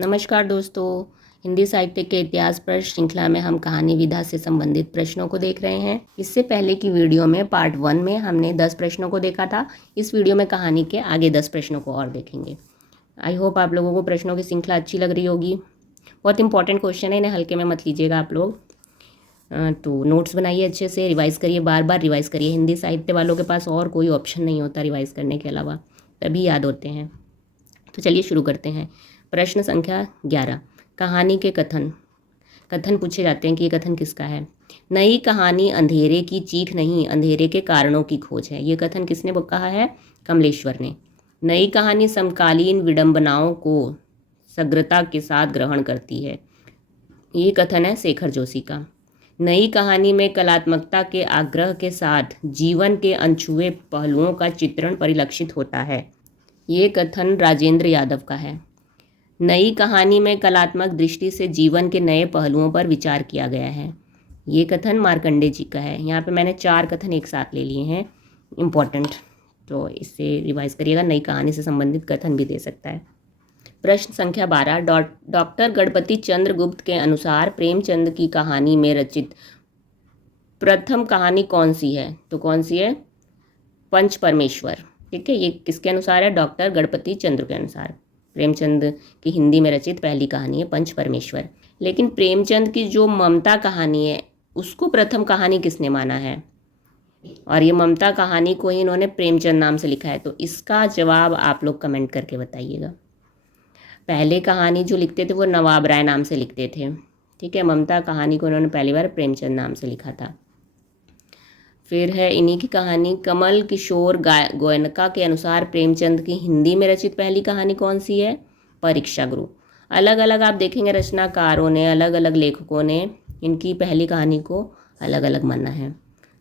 नमस्कार दोस्तों, हिंदी साहित्य के इतिहास पर श्रृंखला में हम कहानी विधा से संबंधित प्रश्नों को देख रहे हैं। इससे पहले की वीडियो में पार्ट 1 में हमने 10 प्रश्नों को देखा था। इस वीडियो में कहानी के आगे 10 प्रश्नों को और देखेंगे। आई होप आप लोगों को प्रश्नों की श्रृंखला अच्छी लग रही होगी। बहुत इंपॉर्टेंट क्वेश्चन है, इन्हें हल्के में मत लीजिएगा आप लोग। तो नोट्स बनाइए, अच्छे से रिवाइज़ करिए, बार बार रिवाइज़ करिए। हिंदी साहित्य वालों के पास और कोई ऑप्शन नहीं होता रिवाइज़ करने के अलावा, तभी याद होते हैं। तो चलिए शुरू करते हैं। प्रश्न संख्या 11, कहानी के कथन पूछे जाते हैं कि ये कथन किसका है। नई कहानी अंधेरे की चीख नहीं, अंधेरे के कारणों की खोज है। ये कथन किसने कहा है? कमलेश्वर ने। नई कहानी समकालीन विडंबनाओं को सग्रता के साथ ग्रहण करती है। ये कथन है शेखर जोशी का। नई कहानी में कलात्मकता के आग्रह के साथ जीवन के अनछुए पहलुओं का चित्रण परिलक्षित होता है। ये कथन राजेंद्र यादव का है। नई कहानी में कलात्मक दृष्टि से जीवन के नए पहलुओं पर विचार किया गया है। ये कथन मार्कंडे जी का है। यहाँ पे मैंने 4 कथन एक साथ ले लिए हैं इम्पॉर्टेंट, तो इससे रिवाइज करिएगा। नई कहानी से संबंधित कथन भी दे सकता है। प्रश्न संख्या 12, डॉक्टर गणपति चंद्र गुप्त के अनुसार प्रेमचंद की कहानी में रचित प्रथम कहानी कौन सी है? तो कौन सी है? पंच परमेश्वर। ठीक है, ये किसके अनुसार है? डॉक्टर गणपति चंद्र के अनुसार। प्रेमचंद की हिंदी में रचित पहली कहानी है पंच परमेश्वर। लेकिन प्रेमचंद की जो ममता कहानी है उसको प्रथम कहानी किसने माना है? और ये ममता कहानी को ही इन्होंने प्रेमचंद नाम से लिखा है। तो इसका जवाब आप लोग कमेंट करके बताइएगा। पहले कहानी जो लिखते थे वो नवाब राय नाम से लिखते थे। ठीक है, ममता कहानी को इन्होंने पहली बार प्रेमचंद नाम से लिखा था। फिर है इन्हीं की कहानी कमल किशोर गोयनका के अनुसार प्रेमचंद की हिंदी में रचित पहली कहानी कौन सी है? परीक्षा गुरु। अलग अलग आप देखेंगे रचनाकारों ने, अलग अलग लेखकों ने इनकी पहली कहानी को अलग अलग माना है।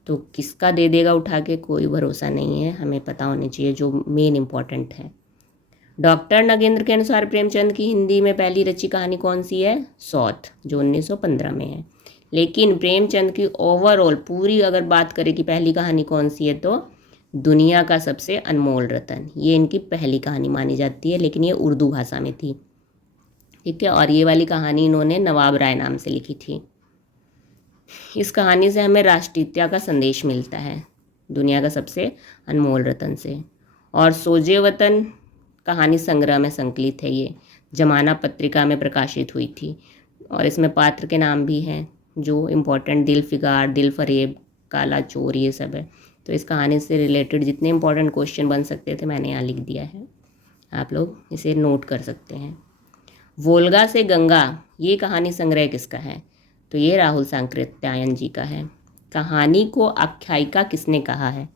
तो किसका दे देगा उठा के, कोई भरोसा नहीं है, हमें पता होनी चाहिए जो मेन इम्पॉर्टेंट है। डॉक्टर नगेंद्र के अनुसार प्रेमचंद की हिंदी में पहली रची कहानी कौन सी है? सौत, जो 1915 में है। लेकिन प्रेमचंद की ओवरऑल पूरी अगर बात करें कि पहली कहानी कौन सी है, तो दुनिया का सबसे अनमोल रतन, ये इनकी पहली कहानी मानी जाती है, लेकिन ये उर्दू भाषा में थी। ठीक है, और ये वाली कहानी इन्होंने नवाब राय नाम से लिखी थी। इस कहानी से हमें राष्ट्रीयता का संदेश मिलता है, दुनिया का सबसे अनमोल रतन से। और सोजे वतन कहानी संग्रह में संकलित है, ये जमाना पत्रिका में प्रकाशित हुई थी। और इसमें पात्र के नाम भी हैं जो इम्पोर्टेंट, दिल फिगार, दिल फरेब, काला चोर, ये सब है। तो इस कहानी से रिलेटेड जितने इम्पोर्टेंट क्वेश्चन बन सकते थे मैंने यहाँ लिख दिया है, आप लोग इसे नोट कर सकते हैं। वोल्गा से गंगा, ये कहानी संग्रह किसका है? तो ये राहुल सांकृत्यायन जी का है। कहानी को आख्यायिका किसने कहा है?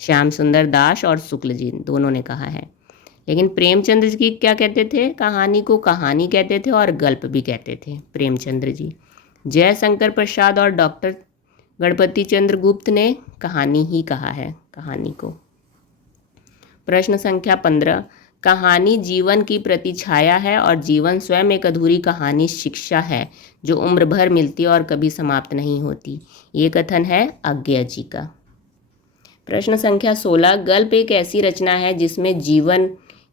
श्याम सुंदर दास और शुक्ल जी दोनों ने कहा है। लेकिन प्रेमचंद्र जी क्या कहते थे? कहानी को कहानी कहते थे और गल्प भी कहते थे प्रेमचंद्र जी। जयशंकर प्रसाद और डॉक्टर गणपति चंद्र गुप्त ने कहानी ही कहा है, कहानी को। प्रश्न संख्या 15, कहानी जीवन की प्रतिछाया है और जीवन स्वयं एक अधूरी कहानी शिक्षा है जो उम्र भर मिलती और कभी समाप्त नहीं होती। ये कथन है अज्ञेय जी का। प्रश्न संख्या 16, गल्प एक ऐसी रचना है जिसमें जीवन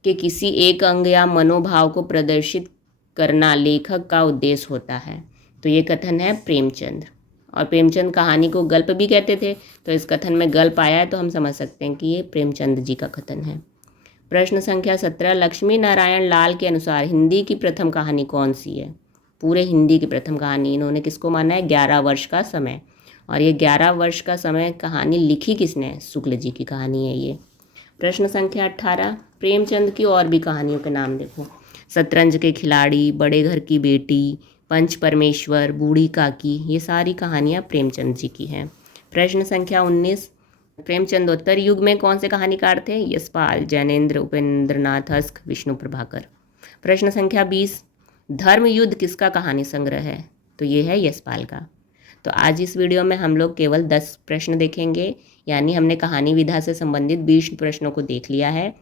के किसी एक अंग या मनोभाव को प्रदर्शित करना लेखक का उद्देश्य होता है। तो ये कथन है प्रेमचंद। और प्रेमचंद कहानी को गल्प भी कहते थे, तो इस कथन में गल्प आया है तो हम समझ सकते हैं कि ये प्रेमचंद जी का कथन है। प्रश्न संख्या 17, लक्ष्मी नारायण लाल के अनुसार हिंदी की प्रथम कहानी कौन सी है? पूरे हिंदी की प्रथम कहानी इन्होंने किसको माना है? 11 वर्ष का समय। और ये 11 वर्ष का समय कहानी लिखी किसने? शुक्ल जी की कहानी है ये। प्रश्न संख्या 18, प्रेमचंद की और भी कहानियों के नाम देखो। शतरंज के खिलाड़ी, बड़े घर की बेटी, पंच परमेश्वर, बूढ़ी काकी, ये सारी कहानियाँ प्रेमचंद जी की हैं। प्रश्न संख्या 19, प्रेमचंदोत्तर युग में कौन से कहानीकार थे? यशपाल, जैनेन्द्र, उपेंद्रनाथ हस्क, विष्णु प्रभाकर। प्रश्न संख्या 20, धर्म युद्ध किसका कहानी संग्रह है? तो ये है यशपाल का। तो आज इस वीडियो में हम लोग केवल 10 प्रश्न देखेंगे, यानी हमने कहानी विधा से संबंधित 20 प्रश्नों को देख लिया है।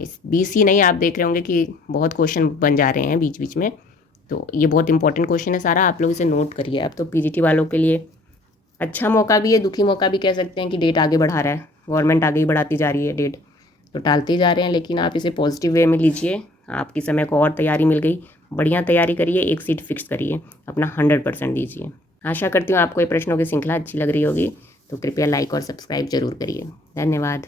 इस 20 ही नहीं, आप देख रहे होंगे कि बहुत क्वेश्चन बन जा रहे हैं बीच बीच में। तो ये बहुत इंपॉर्टेंट क्वेश्चन है सारा, आप लोग इसे नोट करिए। अब तो पीजीटी वालों के लिए अच्छा मौका भी है, दुखी मौका भी कह सकते हैं कि डेट आगे बढ़ा रहा है, गवर्नमेंट आगे ही बढ़ाती जा रही है डेट, तो टालते जा रहे हैं। लेकिन आप इसे पॉजिटिव वे में लीजिए, आपकी समय को और तैयारी मिल गई, बढ़िया तैयारी करिए, एक सीट फिक्स करिए, अपना 100% दीजिए। आशा करती हूँ आपको ये प्रश्नों की श्रृंखला अच्छी लग रही होगी, तो कृपया लाइक और सब्सक्राइब जरूर करिए। धन्यवाद।